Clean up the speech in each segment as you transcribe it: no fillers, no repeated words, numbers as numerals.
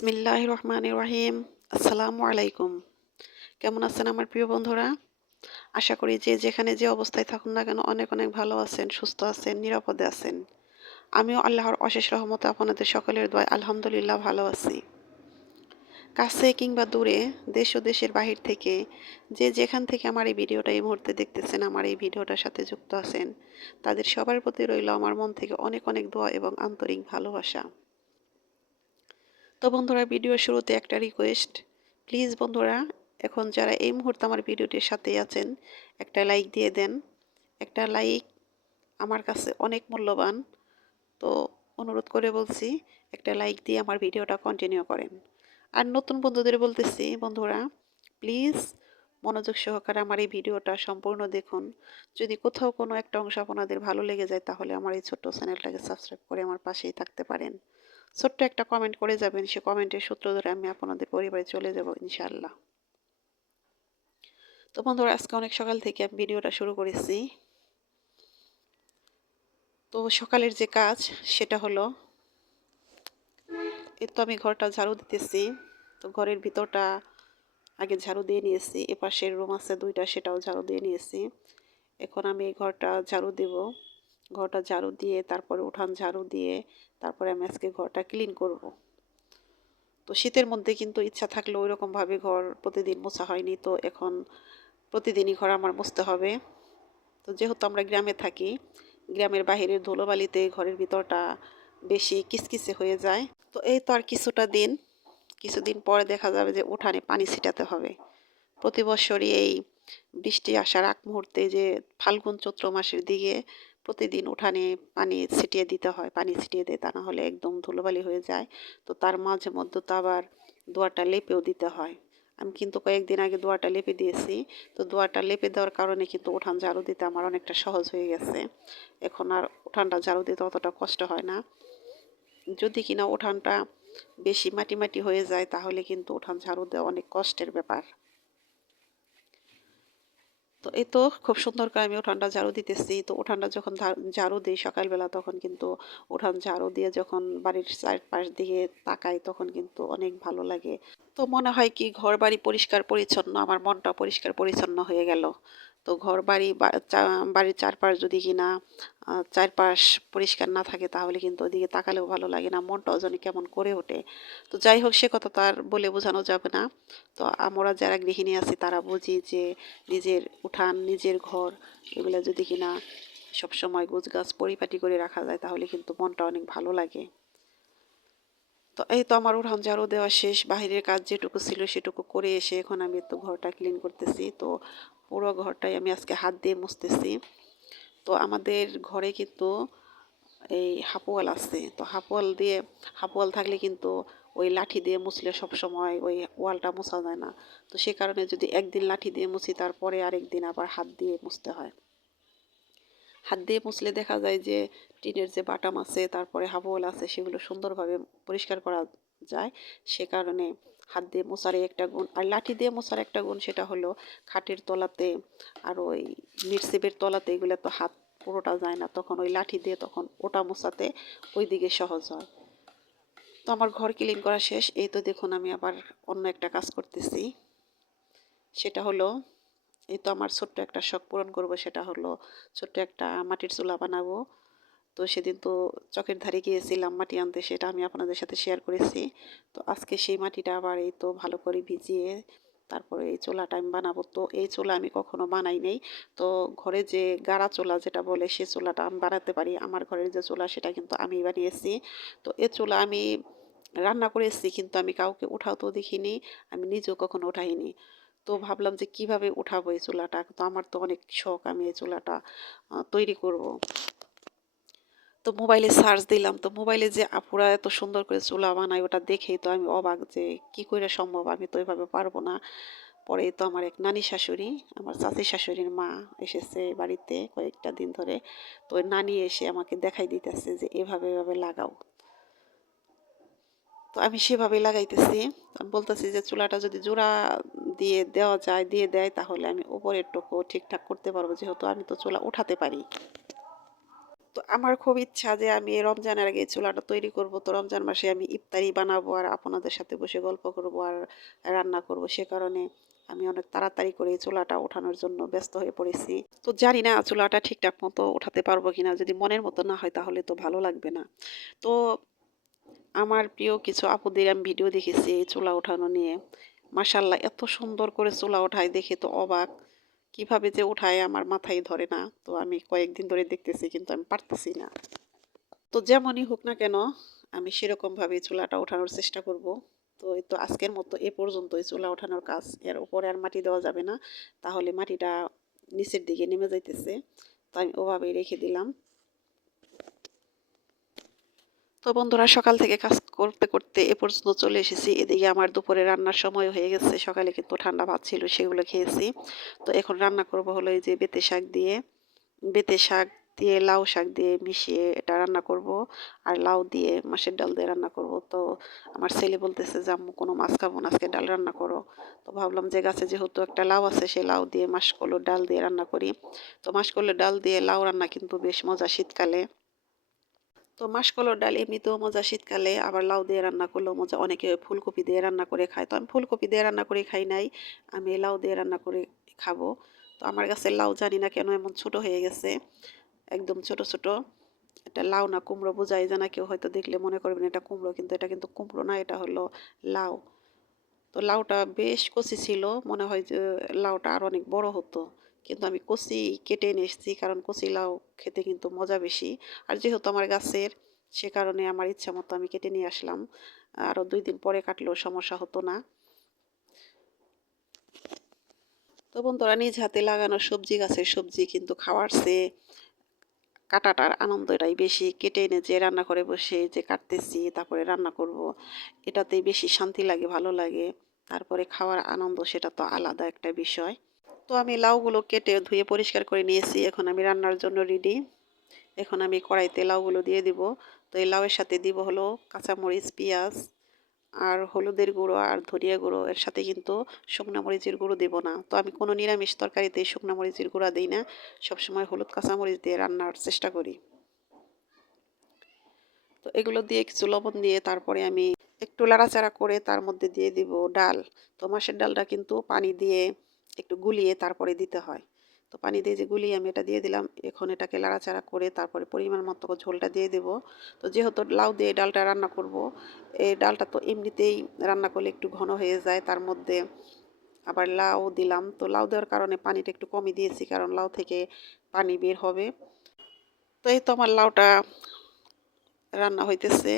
বিসমিল্লাহির রহমানির রহিম। আসসালামু আলাইকুম। কেমন আছেন আমার প্রিয় বন্ধুরা? আশা করি যে যেখানে যে অবস্থায় থাকুন না কেন অনেক অনেক ভালো আছেন, সুস্থ আছেন, নিরাপদে আছেন। আমিও আল্লাহর অশেষ রহমতে আপনাদের সকলের দোয়ায় আলহামদুলিল্লাহ ভালো আছি। কাছে কিংবা দূরে, দেশ ও দেশের বাহির থেকে যে যেখান থেকে আমার এই ভিডিওটা এই মুহূর্তে দেখতেছেন, আমার এই ভিডিওটার সাথে যুক্ত আছেন, তাদের সবার প্রতি রইল আমার মন থেকে অনেক অনেক দোয়া এবং আন্তরিক ভালোবাসা। তো বন্ধুরা, ভিডিওর শুরুতে একটা রিকোয়েস্ট, প্লিজ বন্ধুরা, এখন যারা এই মুহূর্তে আমার ভিডিওটির সাথেই আছেন, একটা লাইক দিয়ে দেন। একটা লাইক আমার কাছে অনেক মূল্যবান। তো অনুরোধ করে বলছি, একটা লাইক দিয়ে আমার ভিডিওটা কন্টিনিউ করেন। আর নতুন বন্ধুদের বলতেছি, বন্ধুরা প্লিজ মনোযোগ সহকারে আমার এই ভিডিওটা সম্পূর্ণ দেখুন। যদি কোথাও কোনো একটা অংশ আপনাদের ভালো লেগে যায়, তাহলে আমার এই ছোট্ট চ্যানেলটাকে সাবস্ক্রাইব করে আমার পাশেই থাকতে পারেন। ছোট্ট একটা কমেন্ট করে যাবেন, সে কমেন্টের সূত্র ধরে আমি আপনাদের পরিবারে চলে যাব ইনশাআল্লাহ। তো বন্ধুরা, আজকে অনেক সকাল থেকে আমি ভিডিওটা শুরু করেছি। তো সকালের যে কাজ সেটা হলো, এই তো আমি ঘরটা ঝাড়ু দিতেছি। তো ঘরের ভিতরটা আগে ঝাড়ু দিয়ে নিয়েছি, এপাশের রুম আছে দুইটা, সেটাও ঝাড়ু দিয়ে নিয়েছি। এখন আমি এই ঘরটা ঝাড়ু দেব। ঘরটা ঝাড়ু দিয়ে তারপরে উঠান ঝাড়ু দিয়ে তারপরে আমি আজকে ঘরটা ক্লিন করব। তো শীতের মধ্যে কিন্তু ইচ্ছা থাকলেও ওইরকমভাবে ঘর প্রতিদিন মোছা হয়নি, তো এখন প্রতিদিনই ঘর আমার মুছতে হবে। তো যেহেতু আমরা গ্রামে থাকি, গ্রামের বাহিরের ধুলোবালিতে ঘরের ভিতরটা বেশি কিচকিচে হয়ে যায়। তো এই তো আর কিছুদিন পরে দেখা যাবে যে উঠানে পানি ছিটাতে হবে। প্রতি বছরই এই বৃষ্টি আসার আগ মুহূর্তে, যে ফাল্গুন চৈত্র মাসের দিকে প্রতিদিন উঠানে পানি ছিটিয়ে দিতে হয়, পানি ছিটিয়ে দেয়, তা না হলে একদম ধুলোবালি হয়ে যায়। তো তার মাঝে মধ্যে তো আবার দোয়ারটা লেপেও দিতে হয়। আমি কিন্তু কয়েকদিন আগে দোয়ারটা লেপে দিয়েছি। তো দোয়ারটা লেপে দেওয়ার কারণে কিন্তু উঠান ঝাড়ু দিতে আমার অনেকটা সহজ হয়ে গেছে। এখন আর উঠানটা ঝাড়ু দিতে অতটা কষ্ট হয় না। যদি কিনা উঠানটা বেশি মাটি মাটি হয়ে যায়, তাহলে কিন্তু উঠান ঝাড়ু দেওয়া অনেক কষ্টের ব্যাপার। তো এই তো খুব সুন্দর করে আমি উঠানটা ঝাড়ু দিতেছি। তো উঠানটা যখন ঝাড়ু দিই সকালবেলা, তখন কিন্তু উঠান ঝাড়ু দিয়ে যখন বাড়ির চারপাশ দিকে তাকাই, তখন কিন্তু অনেক ভালো লাগে। তো মনে হয় কি, ঘর বাড়ি পরিষ্কার পরিচ্ছন্ন, আমার মনটা পরিষ্কার পরিচ্ছন্ন হয়ে গেল। তো ঘর বাড়ি বাড়ির চারপাশ যদি কিনা চারপাশ পরিষ্কার না থাকে, তাহলে কিন্তু ওইদিকে তাকালেও ভালো লাগে না, মনটাও যেন কেমন করে ওঠে। তো যাই হোক, সে কথা তার বলে বোঝানো যাবে না। তো আমরা যারা গৃহিণী আছি তারা বুঝি যে নিজের উঠান, নিজের ঘর, এগুলো যদি কিনা সবসময় গোছগাছ পরিপাটি করে রাখা যায়, তাহলে কিন্তু মনটা অনেক ভালো লাগে। তো এই তো আমার উঠান ঝাড়ু দেওয়া শেষ, বাহিরের কাজ যেটুকু ছিল সেটুকু করে এসে এখন আমি তো ঘরটা ক্লিন করতেছি। তো পুরো ঘরটাই আমি আজকে হাত দিয়ে মুছতেছি। তো আমাদের ঘরে কিন্তু এই হাপোয়াল আছে। তো হাপোয়াল থাকলে কিন্তু ওই লাঠি দিয়ে মুছলে সব সময় ওই ওয়ালটা মোছা যায় না। তো সে কারণে যদি একদিন লাঠি দিয়ে মুছি, তারপরে আরেকদিন আবার হাত দিয়ে মুছতে হয়। হাত দিয়ে মুছলে দেখা যায় যে টিনের যে বাটাম আছে, তারপরে হাবল আছে, সেগুলো সুন্দরভাবে পরিষ্কার করা যায়। সে কারণে হাত দিয়ে মোছার একটা গুণ। আর লাঠি দিয়ে মোছার একটা গুণ, সেটা হলো খাটের তলাতে আর ওই মিরসিবের তলাতে এগুলো তো হাত পুরোটা যায় না, তখন ওই লাঠি দিয়ে তখন ওটা মোছাতে ওই দিকে সহজ হয়। তো আমার ঘর ক্লিন করা শেষ। এই তো দেখুন, আমি আবার অন্য একটা কাজ করতেছি। সেটা হলো, এই তো আমার ছোট্ট একটা শখ পূরণ করব, সেটা হলো ছোট্ট একটা মাটির চুলা বানাবো। তো সেদিন তো চকের ধারে গিয়েছিলাম মাটি আনতে, সেটা আমি আপনাদের সাথে শেয়ার করেছি। তো আজকে সেই মাটিটা আবার এই তো ভালো করে ভিজিয়ে তারপরে এই চুলাটা আমি বানাবো। তো এই চুলা আমি কখনো বানাই নাই। তো ঘরে যে গাড়া চুলা যেটা বলে, সে চুলাটা আমি বানাতে পারি। আমার ঘরের যে চুলা, সেটা কিন্তু আমি বানিয়েছি। তো এ চুলা আমি রান্না করেছি, কিন্তু আমি কাউকে উঠাতেও দেখিনি, আমি নিজেও কখনো উঠাইনি। তো ভাবলাম যে কিভাবে উঠাবো এই চুলাটা। তো আমার তো অনেক শখ, আমি এই চুলাটা তৈরি করব। তো মোবাইলে সার্চ দিলাম, তো মোবাইলে যে আপুরা এত সুন্দর করে চুলা বানায়, ওটা দেখেই তো আমি অবাক যে কি করে সম্ভব, আমি তো এভাবে পারবো না। পরে তো আমার এক নানি শাশুড়ি, আমার চাচি শাশুড়ির মা এসেছে বাড়িতে কয়েকটা দিন ধরে। তো ওই নানি এসে আমাকে দেখাই দিতেছে যে এভাবে এভাবে লাগাও। তো আমি সেভাবে লাগাইতেছি। আমি বলতেছি যে চুলাটা যদি জোড়া দিয়ে দেয়, তাহলে আমি উপরের টুকু ঠিকঠাক করতে পারবো, যেহেতু আমি তো চুলা উঠাতে পারি। তো আমার খুব ইচ্ছা যে আমি রমজানের আগে এই চুলাটা তৈরি করব। তো রমজান মাসে আমি ইফতারি বানাবো আর আপনাদের সাথে বসে গল্প করব আর রান্না করব। সে কারণে আমি অনেক তাড়াতাড়ি করে এই চুলাটা ওঠানোর জন্য ব্যস্ত হয়ে পড়েছি। তো জানি না চুলাটা ঠিকঠাক মতো ওঠাতে পারবো কিনা। যদি মনের মতো না হয় তাহলে তো ভালো লাগবে না। তো আমার প্রিয় কিছু আপুদের আমি ভিডিও দেখেছি এই চুলা ওঠানো নিয়ে। মাশাআল্লাহ এত সুন্দর করে চুলা ওঠায় দেখে তো অবাক। কিভাবে যে উঠায় আমার মাথায় ধরে না। তো আমি কয়েকদিন ধরে দেখতেছি কিন্তু আমি পারতেছি না। তো যেমনই হোক না কেন আমি সেরকমভাবে চুলাটা ওঠানোর চেষ্টা করব। তো এই তো আজকের মতো এ পর্যন্তই চুলা ওঠানোর কাজ। এর উপরে আর মাটি দেওয়া যাবে না। তাহলে মাটিটা নিচের দিকে নেমে যাইতেছে। তো আমি ওভাবেই রেখে দিলাম। তো বন্ধুরা সকাল থেকে কাজ করতে করতে এ পর্যন্ত চলে এসেছি। এদিকে আমার দুপুরে রান্নার সময় হয়ে গেছে। সকালে কিন্তু ঠান্ডা ভাত ছিল সেগুলো খেয়েছি। তো এখন রান্না করব হলো এই যে বেঁতে শাক দিয়ে লাউ শাক দিয়ে মিশিয়ে এটা রান্না করব। আর লাউ দিয়ে মাছের ডাল দিয়ে রান্না করব। তো আমার ছেলে বলতেছে যে আম্মু কোনো মাছ খাবো না আজকে ডাল রান্না করো। তো ভাবলাম যে গাছে যেহেতু একটা লাউ আছে সেই লাউ দিয়ে মাসকলাইর ডাল দিয়ে রান্না করি। তো মাসকলাইর ডাল দিয়ে লাউ রান্না কিন্তু বেশ মজা শীতকালে। তো মাসকলাইর ডাল এমনিতেও মজা শীতকালে আবার লাউ দিয়ে রান্না করলেও মজা। অনেকে ফুলকপি দিয়ে রান্না করে খায়। তো আমি ফুলকপি দিয়ে রান্না করে খাই নাই। আমি লাউ দিয়ে রান্না করে খাবো। তো আমার গাছের লাউ জানি না কেন এমন ছোট হয়ে গেছে। একদম ছোট ছোট। এটা লাউ না কুমড়ো বোঝাই যায় না। কেউ হয়তো দেখলে মনে করবেন এটা কুমড়ো কিন্তু এটা কিন্তু কুমড়ো না এটা হলো লাউ। তো লাউটা বেশ কচি ছিল মনে হয় যে লাউটা আর অনেক বড় হতো। কিন্তু আমি কচি কেটে নিয়ে এসেছি কারণ কচি লাউ খেতে কিন্তু মজা বেশি। আর যেহেতু আমার গাছের সে কারণে আমার ইচ্ছা মতো আমি কেটে নিয়ে আসলাম। আরও 2 দিন পরে কাটলেও সমস্যা হতো না। তো বন্ধুরা নিজ হাতে লাগানো সবজি গাছের সবজি কিন্তু খাওয়ার চেয়ে কাটাটার আনন্দটাই বেশি। কেটে এনে যে রান্না করে বসে যে কাটতেছি তারপরে রান্না করব এটাতেই বেশি শান্তি লাগে ভালো লাগে। তারপরে খাওয়ার আনন্দ সেটা তো আলাদা একটা বিষয়। তো আমি লাউগুলো কেটে ধুয়ে পরিষ্কার করে নিয়েছি এখন আমি রান্নার জন্য রেডি। এখন আমি কড়াইতে লাউগুলো দিয়ে দিব। তো এই লাউয়ের সাথে দিব হলো কাঁচামরিচ পেঁয়াজ আর হলুদের গুঁড়ো আর ধনিয়া গুঁড়ো এর সাথে কিন্তু শুকনো মরিচের গুঁড়ো দেব না। তো আমি কোনো নিরামিষ তরকারিতে শুকনো মরিচের গুঁড়া দিই না। সবসময় হলুদ কাঁচামরিচ দিয়ে রান্নার চেষ্টা করি। তো এগুলো দিয়ে কিছু লবণ দিয়ে তারপরে আমি একটু নাড়াচাড়া করে তার মধ্যে দিয়ে দিব ডাল। তো মাছের ডালটা কিন্তু পানি দিয়ে একটু গুলিয়ে তারপরে দিতে হয়। তো পানি দিয়ে যে গুলিয়ে আমি এটা দিয়ে দিলাম। এখন এটাকে নাড়াচাড়া করে তারপরে পরিমাণ মতো ঝোলটা দিয়ে দেব। তো যেহেতু লাউ দিয়ে ডালটা রান্না করব, এই ডালটা তো এমনিতেই রান্না করলে একটু ঘন হয়ে যায়। তার মধ্যে আবার লাউ দিলাম। তো লাউ দেওয়ার কারণে পানিটা একটু কমই দিয়েছি কারণ লাউ থেকে পানি বের হবে। তো এই তো আমার লাউটা রান্না হইতেছে।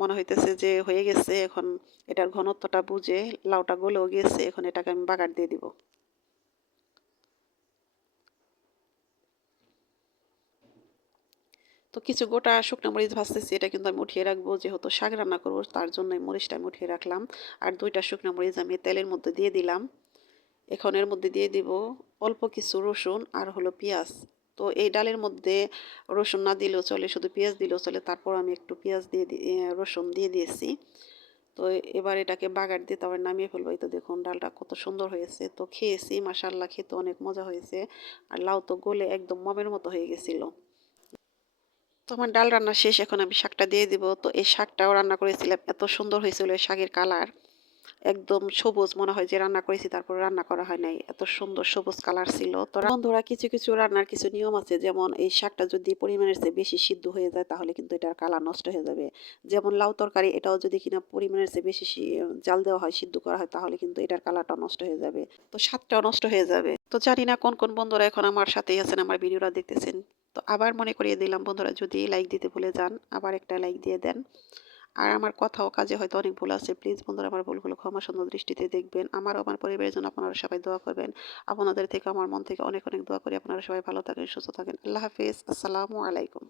মনে হইতেছে যে হয়ে গেছে। এখন এটার ঘনত্বটা বুঝে লাউটা গলেও গিয়েছে। এখন এটাকে আমি বাগার দিয়ে দিব। তো কিছু গোটা শুকনো মরিচ ভাজতেছি এটা কিন্তু আমি উঠিয়ে রাখবো যেহেতু শাক রান্না করবো তার জন্য এই মরিচটা আমি উঠিয়ে রাখলাম। আর 2টা শুকনো মরিচ আমি তেলের মধ্যে দিয়ে দিলাম। এখন এর মধ্যে দিয়ে দিব অল্প কিছু রসুন আর হলো পেঁয়াজ। তো এই ডালের মধ্যে রসুন না দিলেও চলে শুধু পেঁয়াজ দিলেও চলে। তারপর আমি একটু পেঁয়াজ রসুন দিয়ে দিয়েছি। তো এবার এটাকে বাগার দিয়ে তারপর নামিয়ে ফেলবো। এই তো দেখুন ডালটা কত সুন্দর হয়েছে। তো খেয়েছি মাশাআল্লাহ খেতে অনেক মজা হয়েছে। আর লাউ তো গলে একদম মমের মতো হয়ে গেছিল। তো আমার ডাল রান্না শেষ এখন আমি শাকটা দিয়ে দিব। তো এই শাকটাও রান্না করেছিলাম এত সুন্দর হয়েছিল এই শাকের কালার একদম সবুজ মনে হয় যে রান্না করেছি তারপরে রান্না করা হয় নাই এত সুন্দর সবুজ কালার ছিল। তো বন্ধুরা কিছু কিছু রান্নার কিছু নিয়ম আছে যেমন এই শাকটা যদি পরিমাণের চেয়ে বেশি সিদ্ধ হয়ে যায় তাহলে কিন্তু এটার কালার নষ্ট হয়ে যাবে। যেমন লাউ তরকারি এটাও যদি কিনা পরিমাণের চেয়ে বেশি জাল দেওয়া হয় সিদ্ধ করা হয় তাহলে কিন্তু এটার কালারটা নষ্ট হয়ে যাবে। তো স্বাদটাও নষ্ট হয়ে যাবে। তো জানি না কোন কোন বন্ধুরা এখন আমার সাথেই আছেন আমার ভিডিওটা দেখতেছেন। তো আবার মনে করিয়ে দিলাম বন্ধুরা যদি লাইক দিতে ভুলে যান আবার একটা লাইক দিয়ে দেন। আর আমার কথা ও কাজে হয়তো অনেক ভুল আছে। প্লিজ বন্ধুরা আমার ভুলগুলো ক্ষমা সুন্দর দৃষ্টিতে দেখবেন। আমার ও আমার পরিবারের জন্য আপনারা সবাই দোয়া করবেন। আপনাদের থেকে আমার মন থেকে অনেক অনেক দোয়া করি। আপনারা সবাই ভালো থাকেন, সুস্থ থাকেন। আল্লাহ হাফেজ। আসসালামু আলাইকুম।